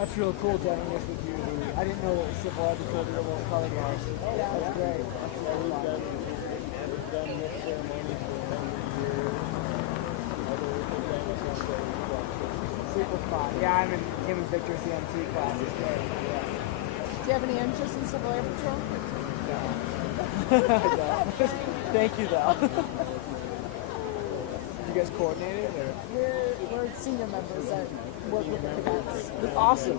That's real cool, doing this with you. I didn't know that the civil ed was little color guards. That's great. That's really fun. We've done this ceremony for a number of years. Super fun. Yeah, I'm in Kim and Victor's EMT class. It's great. Yeah. Do you have any interest in Civil Air Patrol? No. Thank you, though. You guys coordinated, or? We're senior members that work with the cadets. Awesome.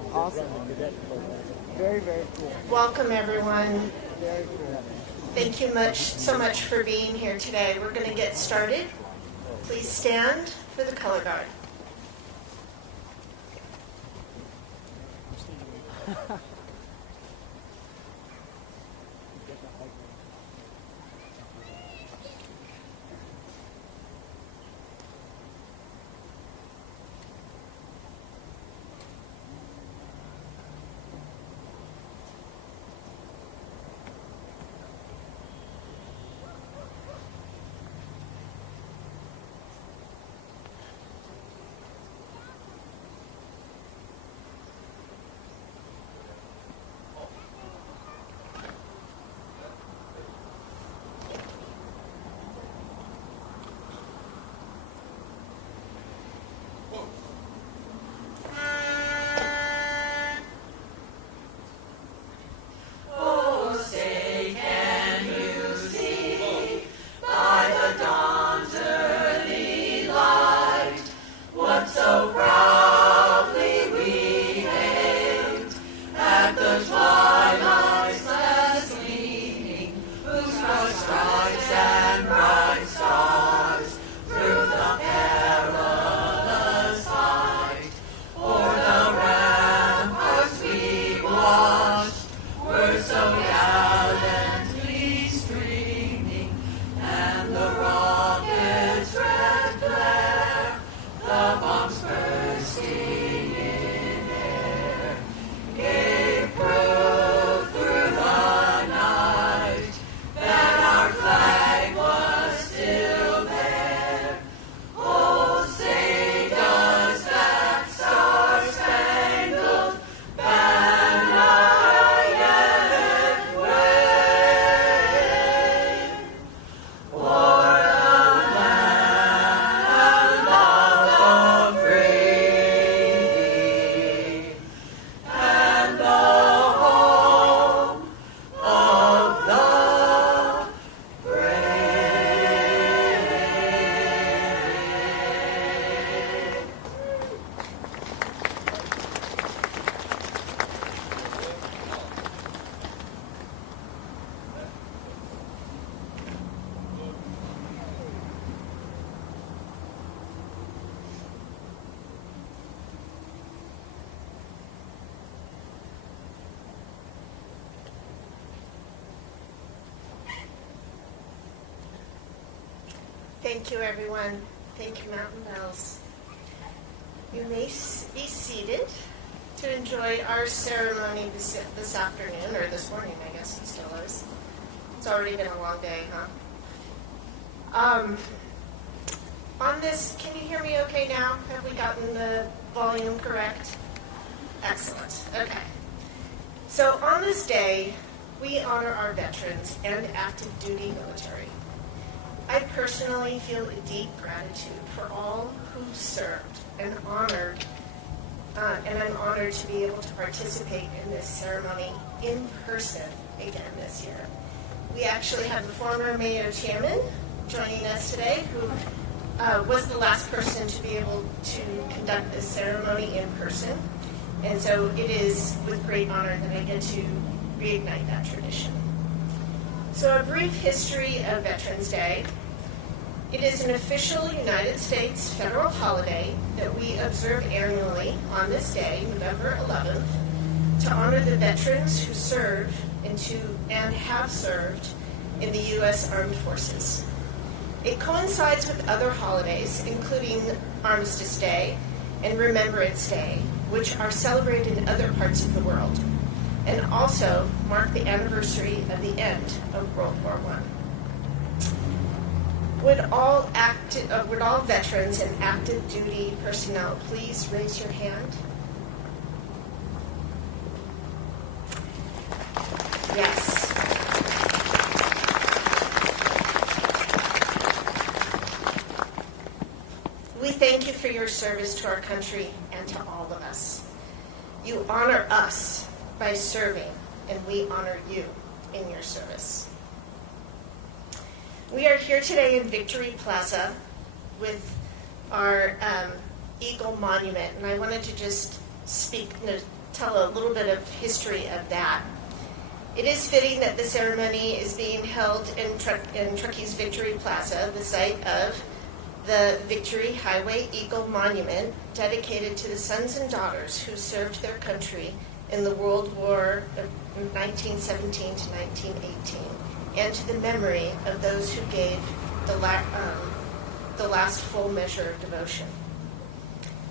Very, very cool. Welcome, everyone. Very cool. Thank you so much for being here today. We're going to get started. Please stand for the color guard. Thank you, everyone. Thank you, Mountain Bells. You may be seated to enjoy our ceremony this afternoon, or this morning, I guess it still is. It's already been a long day, huh? On this, can you hear me okay now? Have we gotten the volume correct? Excellent. Okay. So on this day, we honor our veterans and active duty military. I personally feel a deep gratitude for all who served and I'm honored to be able to participate in this ceremony in person again this year. We actually have the former Mayor Chairman joining us today, who was the last person to be able to conduct this ceremony in person. And so it is with great honor that I get to reignite that tradition. So a brief history of Veterans Day. It is an official United States federal holiday that we observe annually on this day, November 11th, to honor the veterans who serve and have served in the U.S. Armed Forces. It coincides with other holidays, including Armistice Day and Remembrance Day, which are celebrated in other parts of the world, and also mark the anniversary of the end of World War I. Would all veterans and active duty personnel please raise your hand? Yes. We thank you for your service to our country and to all of us. You honor us by serving, and we honor you in your service. We are here today in Victory Plaza with our Eagle Monument, and I wanted to just tell a little bit of history of that. It is fitting that the ceremony is being held in Truckee's Victory Plaza, the site of the Victory Highway Eagle Monument, dedicated to the sons and daughters who served their country in the World War of 1917 to 1918, and to the memory of those who gave the last full measure of devotion.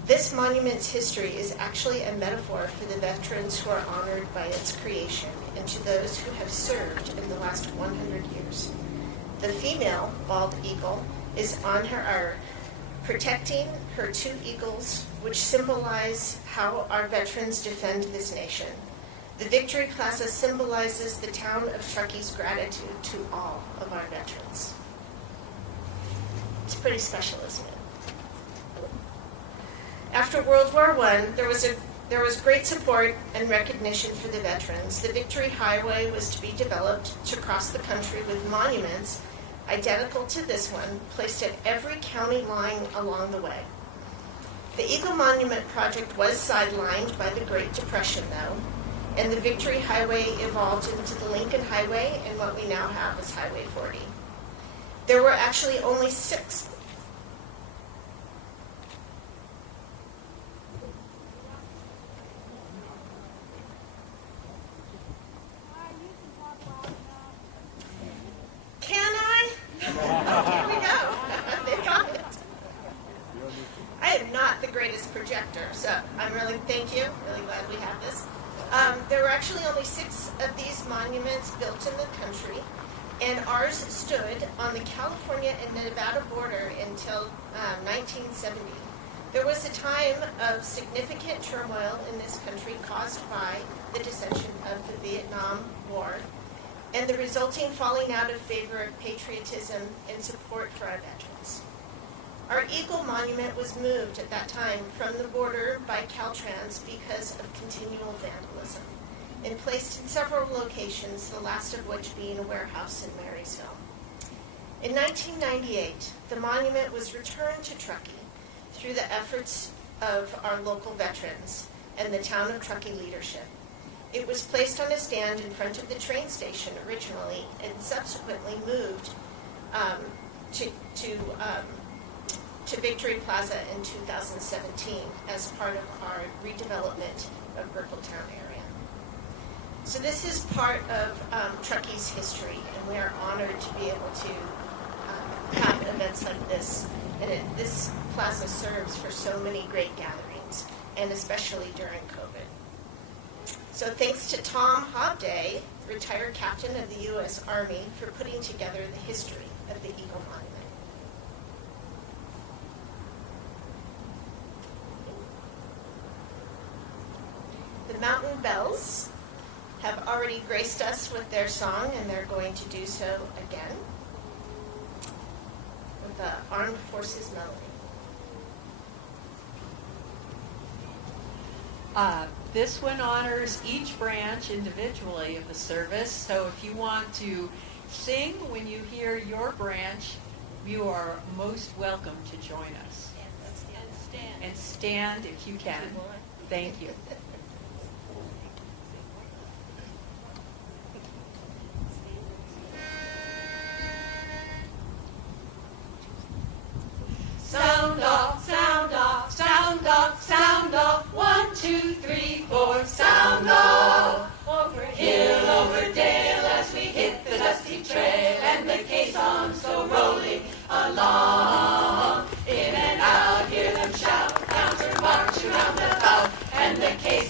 This monument's history is actually a metaphor for the veterans who are honored by its creation and to those who have served in the last 100 years. The female bald eagle is on her arm, protecting her two eagles, which symbolize how our veterans defend this nation. The Victory Plaza symbolizes the town of Truckee's gratitude to all of our veterans. It's pretty special, isn't it? After World War I, there was great support and recognition for the veterans. The Victory Highway was to be developed to cross the country with monuments identical to this one, placed at every county line along the way. The Eagle Monument project was sidelined by the Great Depression, though, and the Victory Highway evolved into the Lincoln Highway and what we now have is Highway 40. There were actually only 6. Can I? Here we go. They got it. I am not the greatest projector, so I'm really, thank you. Really glad we have this. There were actually only 6 of these monuments built in the country, and ours stood on the California and Nevada border until 1970. There was a time of significant turmoil in this country caused by the dissension of the Vietnam War and the resulting falling out of favor of patriotism and support for our veterans. Our Eagle Monument was moved at that time from the border by Caltrans because of continual vandalism and placed in several locations, the last of which being a warehouse in Marysville. In 1998, the monument was returned to Truckee through the efforts of our local veterans and the town of Truckee leadership. It was placed on a stand in front of the train station originally and subsequently moved to Victory Plaza in 2017 as part of our redevelopment of Burkletown area. So this is part of Truckee's history, and we are honored to be able to have events like this. And this plaza serves for so many great gatherings, and especially during COVID. So thanks to Tom Hobday, retired captain of the U.S. Army, for putting together the history of the Eagle Monument. The Mountain Bells have already graced us with their song, and they're going to do so again with the Armed Forces melody. This one honors each branch individually of the service, so if you want to sing when you hear your branch, you are most welcome to join us. And stand if you can. Thank you. Sound off, sound off, sound off, sound off. 1, 2, 3, 4, sound off. Over hill, over dale, as we hit the dusty trail, and the caissons go rolling along. In and out, hear them shout, counter march around about, and the caissons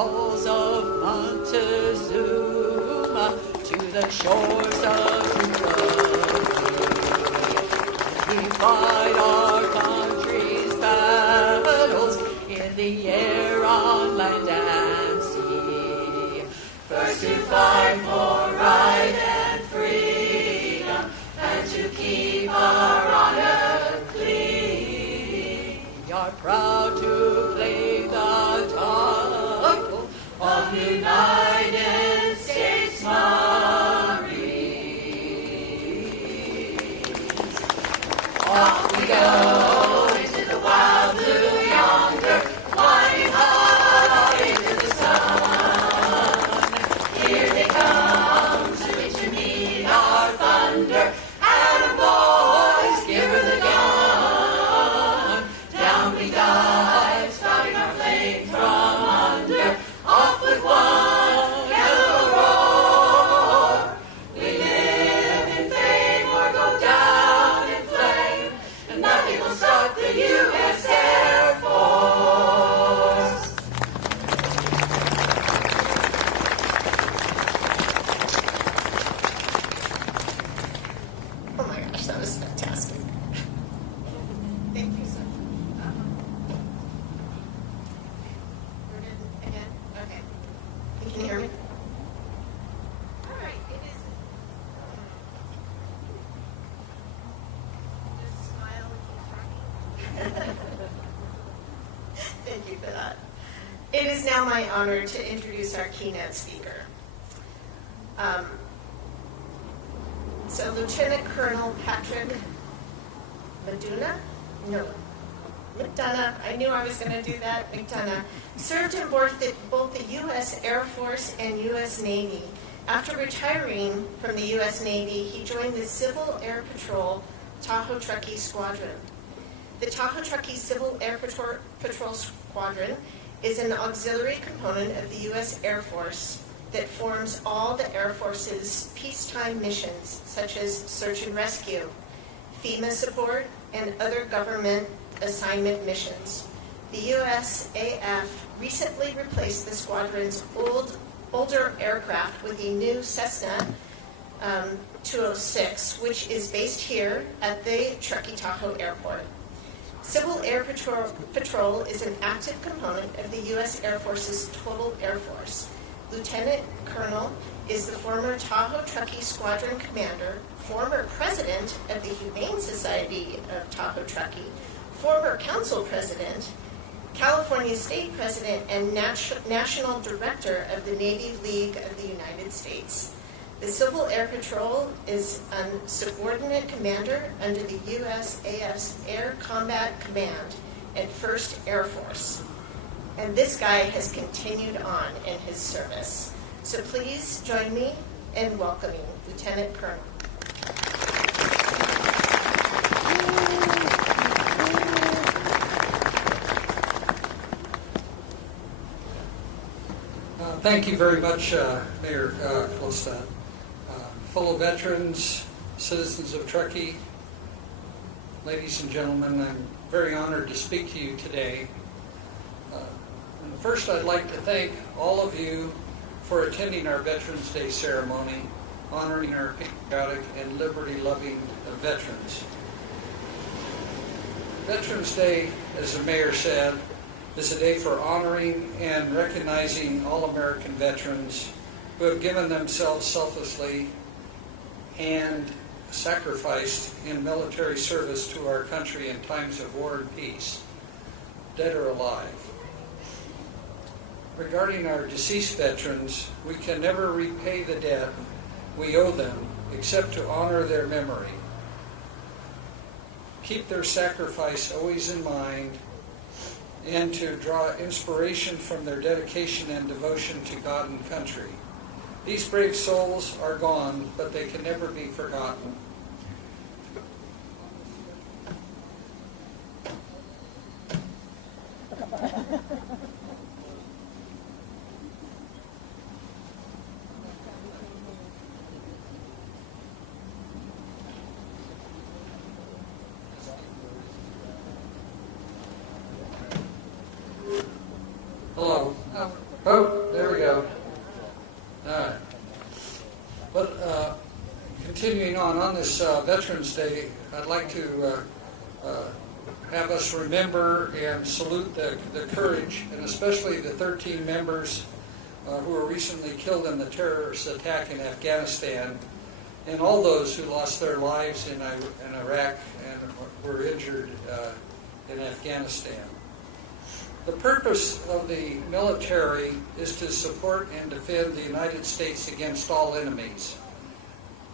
falls of Montezuma to the shores of Truckee. We fight our country's battles in the air, on land, and sea. First to fight for right and freedom, and to keep our honor clean. We are proud to claim the title of United States Marines. Off we go into the wild blue yonder, flying high into the sun. Here they come to meet our thunder, and boys, give her the gun. Down we dive, spouting our flame from under, off with one yellow roar. We live in fame or go down in flame, and nothing will stop the U.S. Air Force. Oh my gosh, that was fantastic. Thank you so much. We're good again? Okay. Can you hear me? All right, it is. Just smile and keep talking. Thank you for that. It is now my honor to introduce our keynote speaker. So Lieutenant Colonel Patrick McDonough, I knew I was going to do that, McDonough, served in both the U.S. Air Force and U.S. Navy. After retiring from the U.S. Navy, he joined the Civil Air Patrol Tahoe Truckee Squadron. The Tahoe Truckee Civil Air Patrol Squadron is an auxiliary component of the U.S. Air Force that forms all the Air Force's peacetime missions, such as search and rescue, FEMA support, and other government assignment missions. The USAF recently replaced the squadron's older aircraft with a new Cessna 206, which is based here at the Truckee Tahoe Airport. Civil Air Patrol is an active component of the U.S. Air Force's total Air Force. Lieutenant Colonel is the former Tahoe Truckee Squadron Commander, former President of the Humane Society of Tahoe Truckee, former Council President, California State President, and National Director of the Navy League of the United States. The Civil Air Patrol is a subordinate commander under the USAF's Air Combat Command and 1st Air Force. And this guy has continued on in his service. So please join me in welcoming Lieutenant Colonel. Thank you very much, Mayor Klostad. Fellow veterans, citizens of Truckee, ladies and gentlemen, I'm very honored to speak to you today. And first, I'd like to thank all of you for attending our Veterans Day ceremony, honoring our patriotic and liberty-loving veterans. Veterans Day, as the mayor said, is a day for honoring and recognizing all American veterans who have given themselves selflessly and sacrificed in military service to our country in times of war and peace, dead or alive. Regarding our deceased veterans, we can never repay the debt we owe them except to honor their memory. Keep their sacrifice always in mind and to draw inspiration from their dedication and devotion to God and country. These brave souls are gone, but they can never be forgotten. Hello. Oh, there we go. All right. But continuing on this Veterans Day, I'd like to have us remember and salute the courage, and especially the 13 members who were recently killed in the terrorist attack in Afghanistan, and all those who lost their lives in Iraq and were injured in Afghanistan. The purpose of the military is to support and defend the United States against all enemies,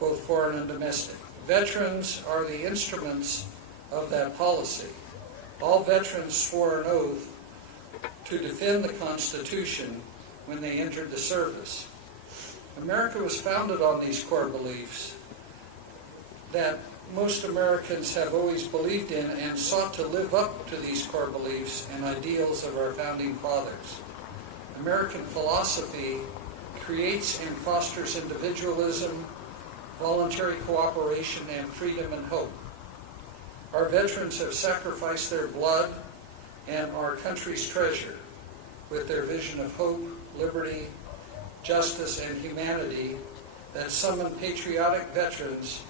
both foreign and domestic. Veterans are the instruments of that policy. All veterans swore an oath to defend the Constitution when they entered the service. America was founded on these core beliefs that most Americans have always believed in and sought to live up to these core beliefs and ideals of our founding fathers. American philosophy creates and fosters individualism, voluntary cooperation, and freedom and hope. Our veterans have sacrificed their blood and our country's treasure with their vision of hope, liberty, justice, and humanity that summoned patriotic veterans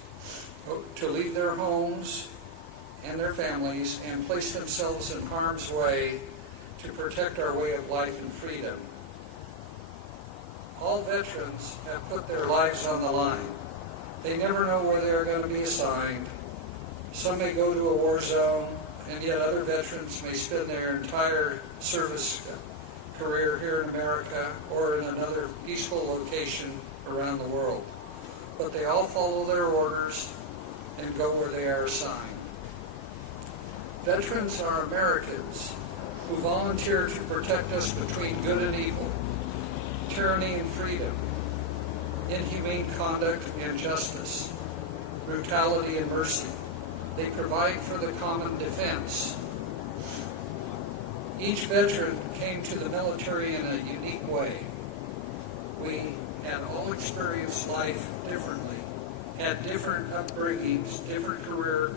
to leave their homes and their families and place themselves in harm's way to protect our way of life and freedom. All veterans have put their lives on the line. They never know where they are going to be assigned. Some may go to a war zone, and yet other veterans may spend their entire service career here in America or in another peaceful location around the world. But they all follow their orders and go where they are assigned. Veterans are Americans who volunteer to protect us between good and evil, tyranny and freedom, inhumane conduct and justice, brutality and mercy. They provide for the common defense. Each veteran came to the military in a unique way. We had all experienced life differently, had different upbringings, different career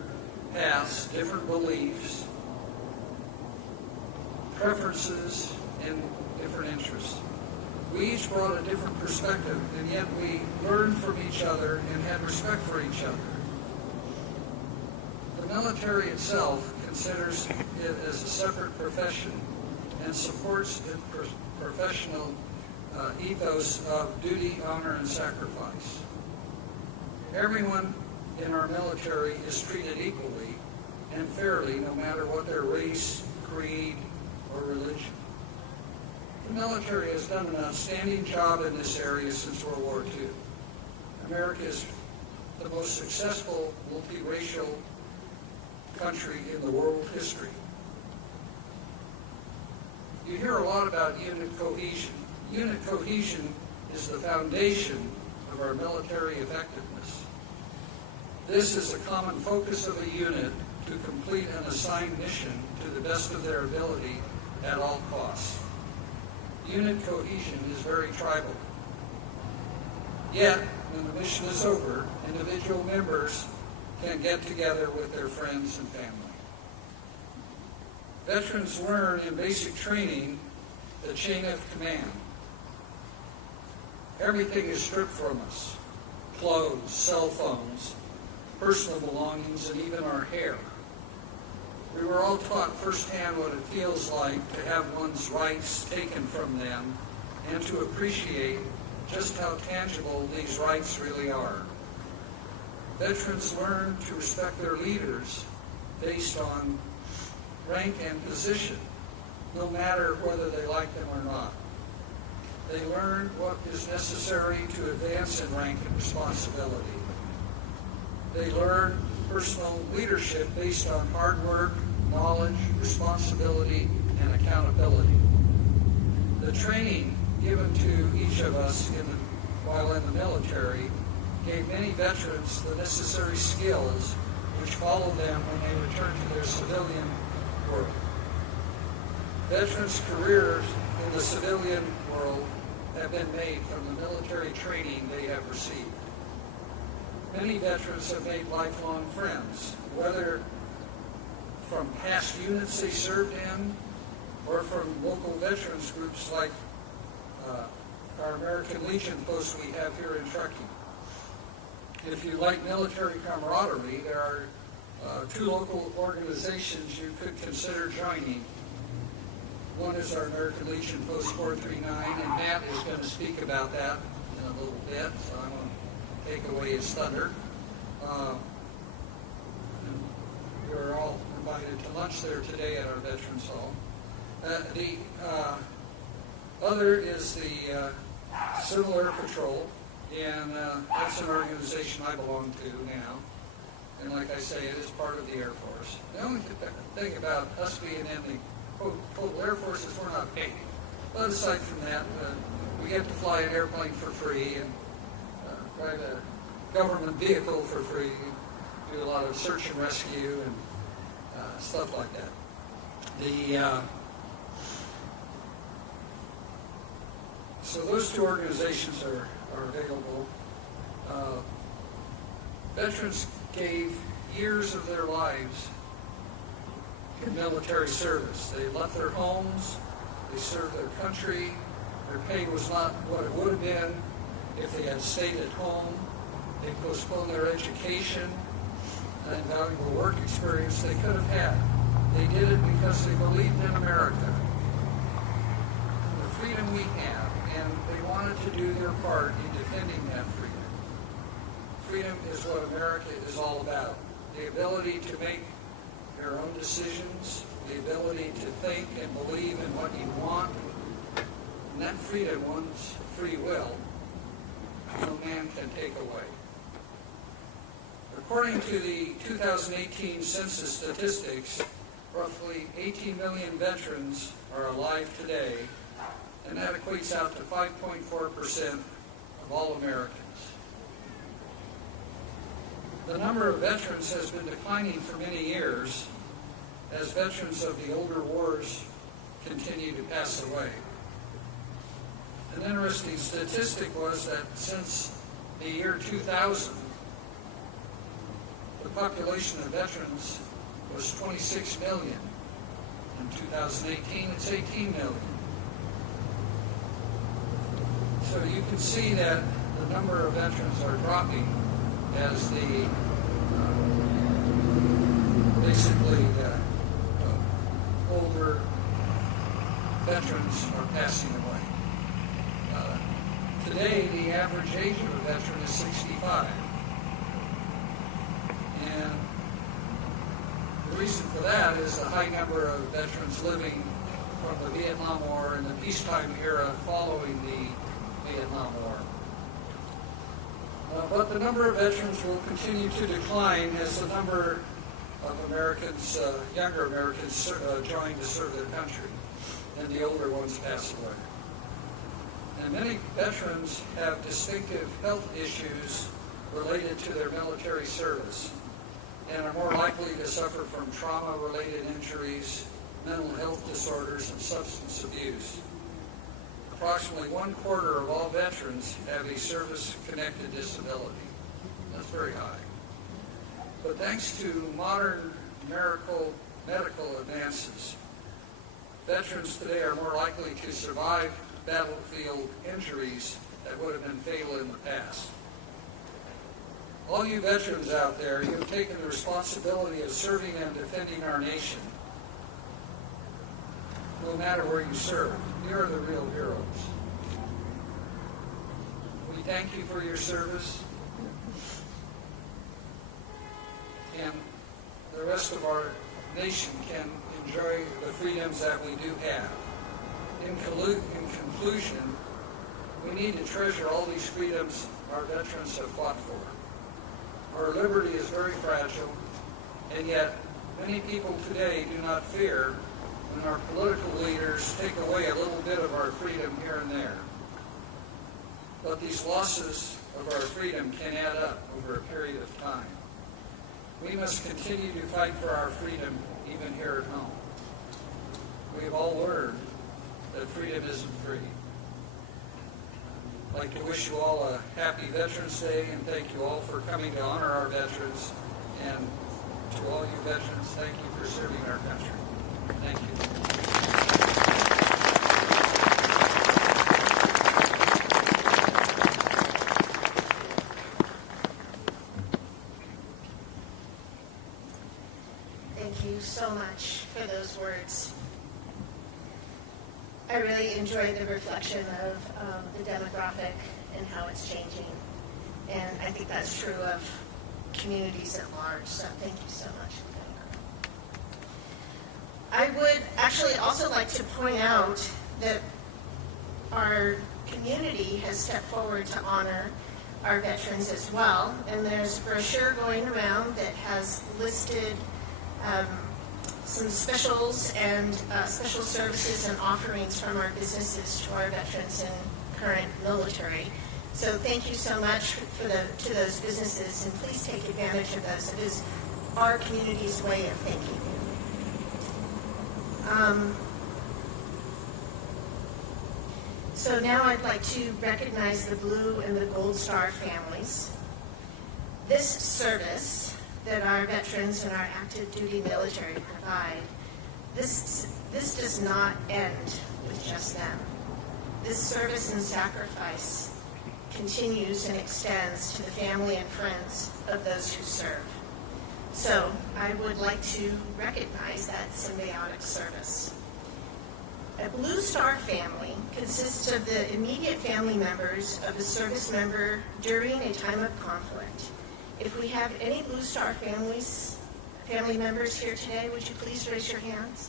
paths, different beliefs, preferences, and different interests. We each brought a different perspective, and yet we learned from each other and had respect for each other. The military itself considers it as a separate profession and supports its professional ethos of duty, honor, and sacrifice. Everyone in our military is treated equally and fairly, no matter what their race, creed, or religion. The military has done an outstanding job in this area since World War II. America is the most successful multiracial country in the world history. You hear a lot about unit cohesion. Unit cohesion is the foundation of our military effectiveness. This is a common focus of a unit to complete an assigned mission to the best of their ability at all costs. Unit cohesion is very tribal. Yet, when the mission is over, individual members can get together with their friends and family. Veterans learn in basic training the chain of command. Everything is stripped from us: clothes, cell phones, personal belongings, and even our hair. We were all taught firsthand what it feels like to have one's rights taken from them and to appreciate just how tangible these rights really are. Veterans learn to respect their leaders based on rank and position, no matter whether they like them or not. They learn what is necessary to advance in rank and responsibility. They learn personal leadership based on hard work, knowledge, responsibility, and accountability. The training given to each of us while in the military gave many veterans the necessary skills which follow them when they return to their civilian work. Veterans' careers in the civilian world have been made from the military training they have received. Many veterans have made lifelong friends, whether from past units they served in or from local veterans groups like our American Legion post we have here in Truckee. If you like military camaraderie, there are two local organizations you could consider joining. One is our American Legion Post 439, and Matt is going to speak about that in a little bit, so I'm going to take away his thunder. You're all invited to lunch there today at our Veterans Hall. The other is the Civil Air Patrol, and that's an organization I belong to now. And like I say, it is part of the Air Force. The only thing about us being in the total Air Force is we're not paid. But aside from that, we get to fly an airplane for free and ride a government vehicle for free, do a lot of search and rescue and stuff like that. So those two organizations are available. Veterans gave years of their lives in military service. They left their homes, they served their country, their pay was not what it would have been if they had stayed at home. They postponed their education and valuable work experience they could have had. They did it because they believed in America, the freedom we have, and they wanted to do their part in defending that freedom. Freedom is what America is all about. The ability to make your own decisions, the ability to think and believe in what you want, and that freedom, one's free will, no man can take away. According to the 2018 census statistics, roughly 18 million veterans are alive today, and that equates out to 5.4% of all Americans. The number of veterans has been declining for many years as veterans of the older wars continue to pass away. An interesting statistic was that since the year 2000, the population of veterans was 26 million. In 2018, it's 18 million. So you can see that the number of veterans are dropping as the basically older veterans are passing away. Today, the average age of a veteran is 65. And the reason for that is the high number of veterans living from the Vietnam War and the peacetime era following the Vietnam War. But the number of veterans will continue to decline as the number of Americans, younger Americans, join to serve their country, and the older ones pass away. And many veterans have distinctive health issues related to their military service and are more likely to suffer from trauma-related injuries, mental health disorders, and substance abuse. Approximately 1/4 of all veterans have a service-connected disability. That's very high. But thanks to modern medical advances, veterans today are more likely to survive battlefield injuries that would have been fatal in the past. All you veterans out there, you have taken the responsibility of serving and defending our nation. No matter where you serve, you are the real heroes. We thank you for your service, and the rest of our nation can enjoy the freedoms that we do have. In conclusion, we need to treasure all these freedoms our veterans have fought for. Our liberty is very fragile, and yet many people today do not fear when our political leaders take away a little bit of our freedom here and there. But these losses of our freedom can add up over a period of time. We must continue to fight for our freedom even here at home. We have all learned that freedom isn't free. I'd like to wish you all a happy Veterans Day, and thank you all for coming to honor our veterans. And to all you veterans, thank you for serving our country. Thank you. I really enjoyed the reflection of the demographic and how it's changing. And I think that's true of communities at large, so thank you so much for doing that. I would actually also like to point out that our community has stepped forward to honor our veterans as well, and there's a brochure going around that has listed some specials and special services and offerings from our businesses to our veterans and current military. So thank you so much to those businesses, and please take advantage of those. It is our community's way of thinking. So now I'd like to recognize the Blue and the Gold Star families. This service that our veterans and our active duty military provide, this does not end with just them. This service and sacrifice continues and extends to the family and friends of those who serve. So I would like to recognize that symbiotic service. A Blue Star family consists of the immediate family members of a service member during a time of conflict. If we have any Blue Star family members here today, would you please raise your hands?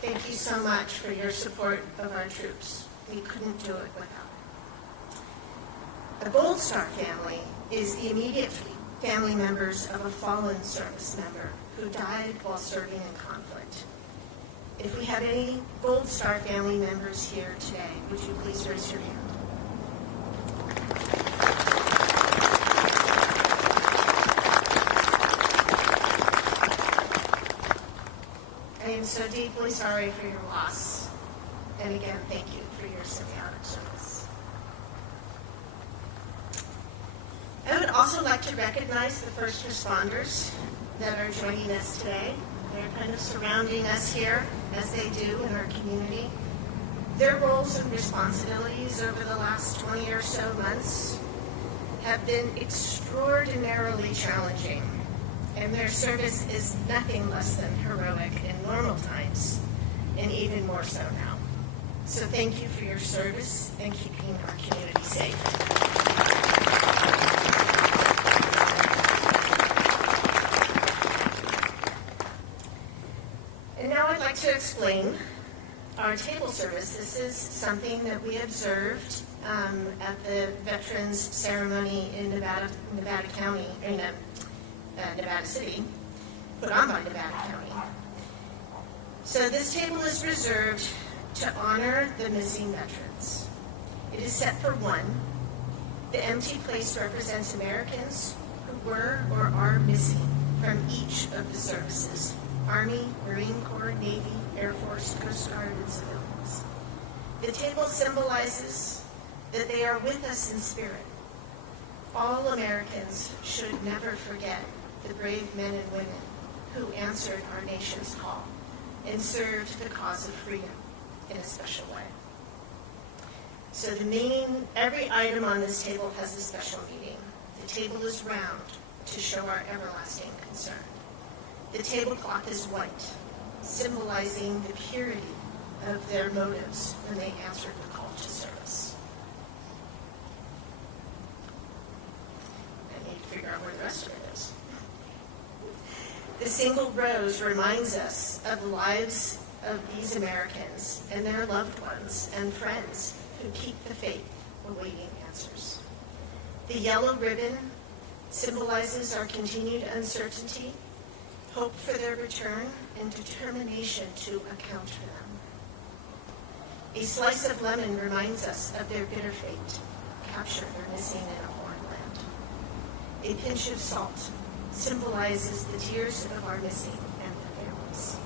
Thank you so much for your support of our troops. We couldn't do it without it. A Gold Star family is the immediate family members of a fallen service member who died while serving in conflict. If we have any Gold Star family members here today, would you please raise your hand? I am so deeply sorry for your loss. And again, thank you for your symbiotic service. I would also like to recognize the first responders that are joining us today. They're kind of surrounding us here, as they do in our community. Their roles and responsibilities over the last 20 or so months have been extraordinarily challenging, and their service is nothing less than heroic in normal times, and even more so now. So thank you for your service and keeping our community safe. To explain our table service. This is something that we observed at the Veterans Ceremony in Nevada County, in Nevada City, put on by Nevada County. So this table is reserved to honor the missing veterans. It is set for one. The empty place represents Americans who were or are missing from each of the services: Army, Marine Corps, Navy, Air Force, Coast Guard, and civilians. The table symbolizes that they are with us in spirit. All Americans should never forget the brave men and women who answered our nation's call and served the cause of freedom in a special way. So every item on this table has a special meaning. The table is round to show our everlasting concern. The tablecloth is white, symbolizing the purity of their motives when they answered the call to service. I need to figure out where the rest of it is. The single rose reminds us of the lives of these Americans and their loved ones and friends who keep the faith awaiting answers. The yellow ribbon symbolizes our continued uncertainty, hope for their return, and determination to account for them. A slice of lemon reminds us of their bitter fate, captured or missing in a foreign land. A pinch of salt symbolizes the tears of our missing and their families.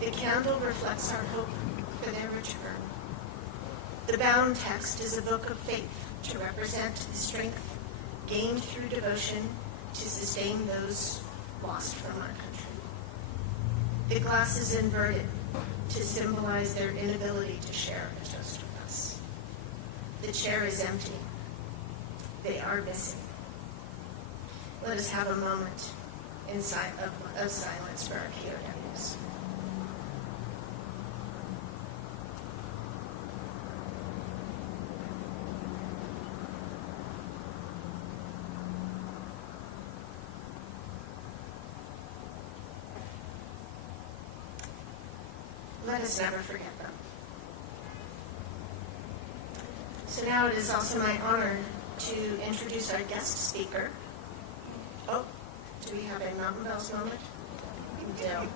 The candle reflects our hope for their return. The bound text is a book of faith to represent the strength gained through devotion to sustain those lost from our country. The glass is inverted to symbolize their inability to share a toast with us. The chair is empty. They are missing. let us have a moment of silence for our POWs. Let us never forget them. So now it is also my honor to introduce our guest speaker. Oh, do we have a Mountain Bells moment? We do.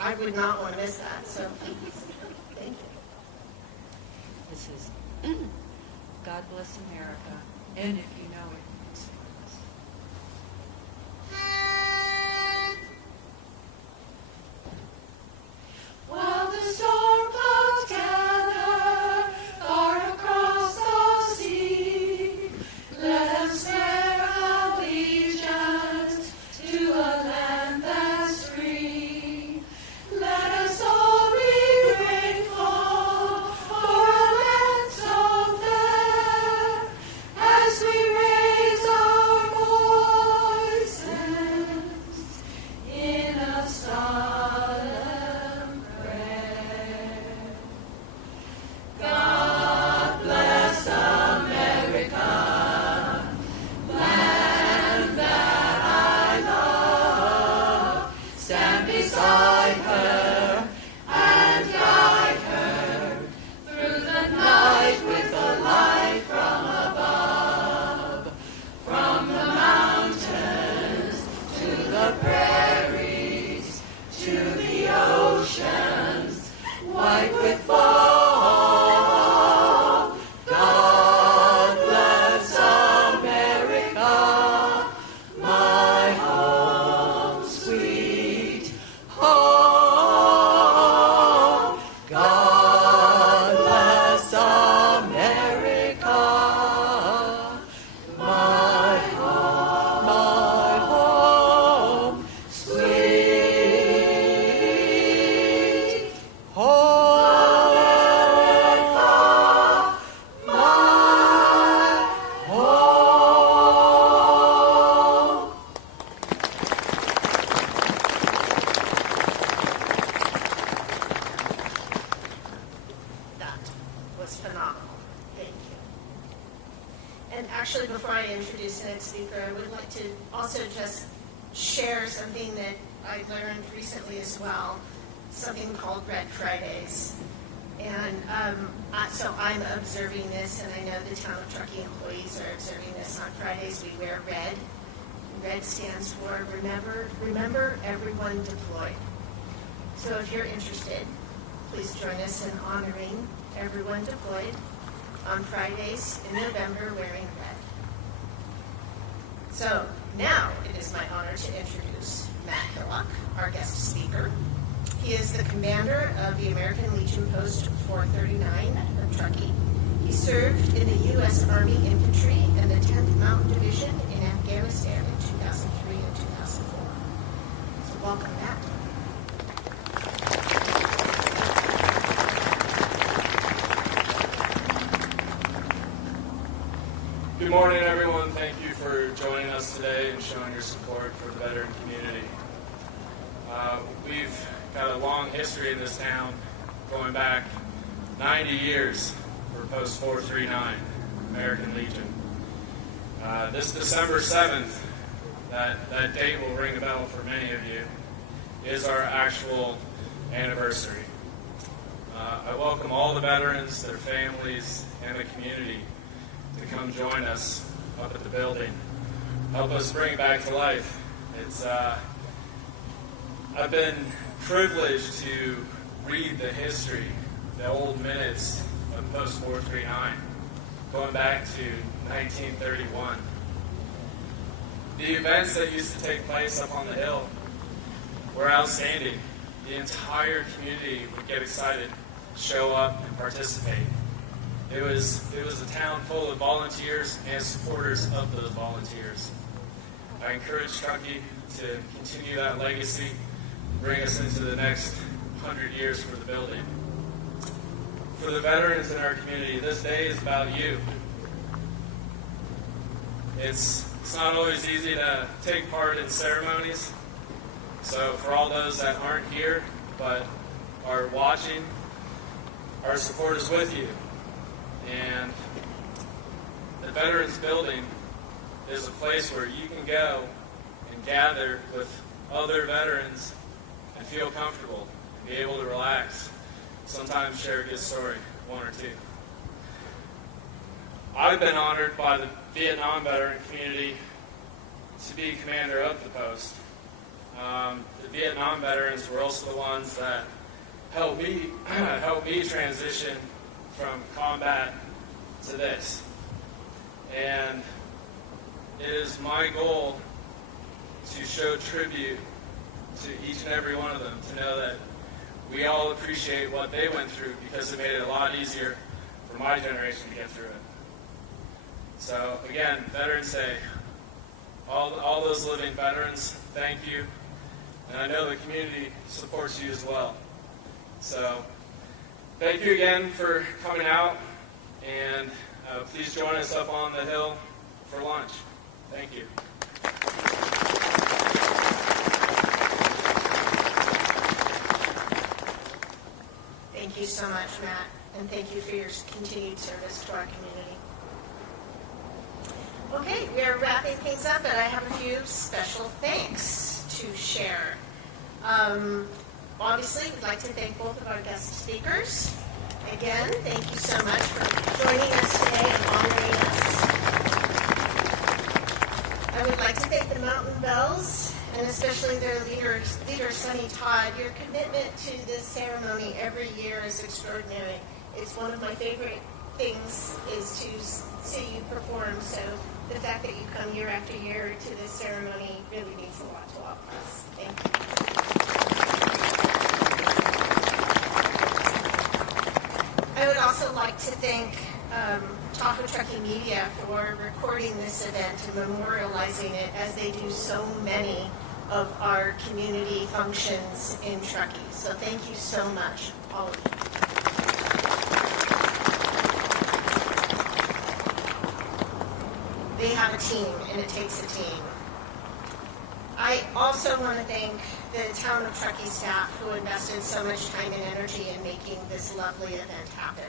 I would not want to miss that, so thank you. This is God Bless America. And if you know it, sing this. While the storm clouds gather far across the sea, let us bear allegiance to a land that's free. Let us all be grateful for a land so fair, as we raise our voices in a solemn prayer. God bless America, land that I love. Stand beside her and guide her through the night with a light from above. From the mountains to the prairies to the oceans, white with foam. God bless America, my home, sweet home. God bless America, my home, sweet home. That was phenomenal. Thank you. And actually, before I introduce the next speaker, I would like to also just share something that I learned recently as well, something called Red Fridays. And so I'm observing this, and I know the town of Truckee employees are observing this. On Fridays, we wear red. Red stands for Remember Everyone Deployed. So if you're interested, please join us in honoring everyone deployed on Fridays in November wearing red. So now it is my honor to introduce Matt Hillock, our guest speaker. He is the commander of the American Legion Post 439 of Truckee. He served in the U.S. Army Infantry and the 10th Mountain Division in Afghanistan in 2003 and 2004. So welcome, Matt. Good morning, everyone. Thank you for joining us today and showing your support for the veteran community. We've got a long history in this town, going back 90 years for Post 439, American Legion. This December 7th, that date will ring a bell for many of you, is our actual anniversary. I welcome all the veterans, their families, and the community to come join us up at the building. Help us bring it back to life. I've been privileged to read the history, the old minutes of Post 439, going back to 1931. The events that used to take place up on the hill were outstanding. The entire community would get excited, show up, and participate. It was a town full of volunteers and supporters of those volunteers. I encourage Truckee to continue that legacy, bring us into the next 100 years for the building. For the veterans in our community, this day is about you. It's It's not always easy to take part in ceremonies. So for all those that aren't here but are watching, our support is with you. And the Veterans Building is a place where you can go and gather with other veterans and feel comfortable and be able to relax. Sometimes share a good story, one or two. I've been honored by the Vietnam veteran community to be commander of the post. The Vietnam veterans were also the ones that helped me transition from combat to this. And it is my goal to show tribute to each and every one of them, to know that we all appreciate what they went through, because it made it a lot easier for my generation to get through it. So again, Veterans Day, all those living veterans, thank you. And I know the community supports you as well. So thank you again for coming out, and please join us up on the hill for lunch. Thank you. Thank you so much, Matt, and thank you for your continued service to our community. Okay, we are wrapping things up, but I have a few special thanks to share. Obviously, we'd like to thank both of our guest speakers. Again, thank you so much for joining us today and honoring us. I would like to thank the Mountain Bells, and especially their leader, Sonny Todd. Your commitment to this ceremony every year is extraordinary. It's one of my favorite things is to see you perform. So the fact that you come year after year to this ceremony really means a lot to all of us. Thank you. I would also like to thank Tahoe Truckee Media for recording this event and memorializing it, as they do so many of our community functions in Truckee. So thank you so much, all of you. They have a team, and it takes a team. I also want to thank the Town of Truckee staff who invested so much time and energy in making this lovely event happen.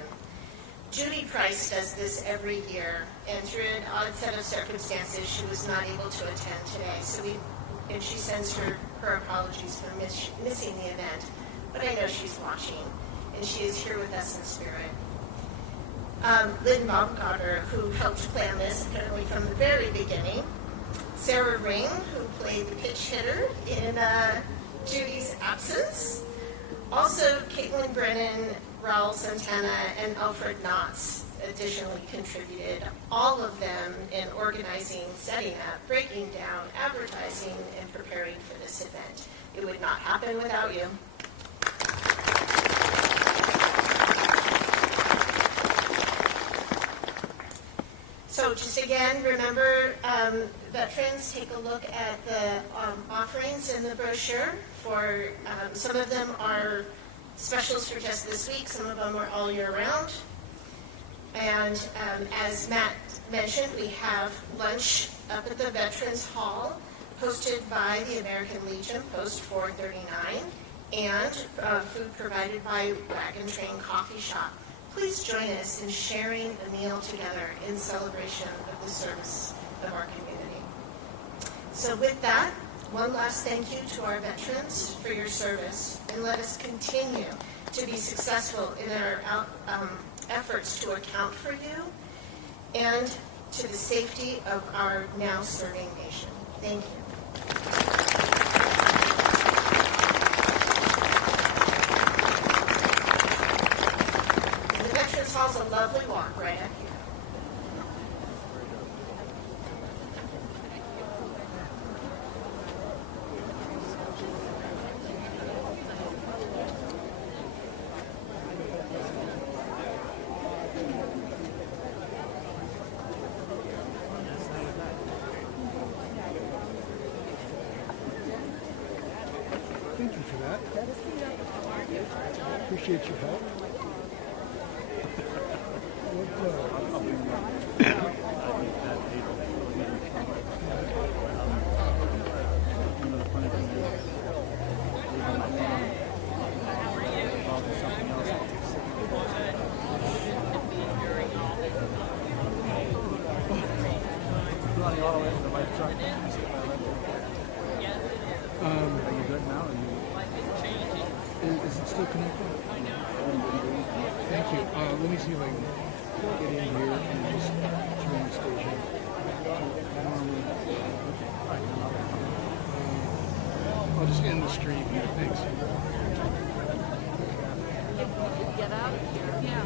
Judy Price does this every year, and through an odd set of circumstances, she was not able to attend today. And she sends her apologies for missing the event, but I know she's watching, and she is here with us in spirit. Lynn Baumgartner, who helped plan this apparently from the very beginning. Sarah Ring, who played the pitch hitter in Judy's absence. Also, Caitlin Brennan, Raul Santana, and Alfred Knotts additionally contributed, all of them in organizing, setting up, breaking down, advertising, and preparing for this event. It would not happen without you. So just again, remember, veterans, take a look at the offerings in the brochure. For some of them are specials for just this week, some of them are all year round. And as Matt mentioned, we have lunch up at the Veterans Hall, hosted by the American Legion, Post 439, and food provided by Wagon Train Coffee Shop. Please join us in sharing a meal together in celebration of the service of our community. So with that, one last thank you to our veterans for your service, and let us continue to be successful in our efforts to account for you and to the safety of our now serving nation. Thank you. The Veterans Hall's a lovely walk right up here. Thank you for that. Appreciate your help. What, Are you good now? Is it still connected? Thank you. Let me see if I can get in here and just turn the station to normal. Okay. All right. I'll just end the stream here. Thanks. Get out of here. Yeah.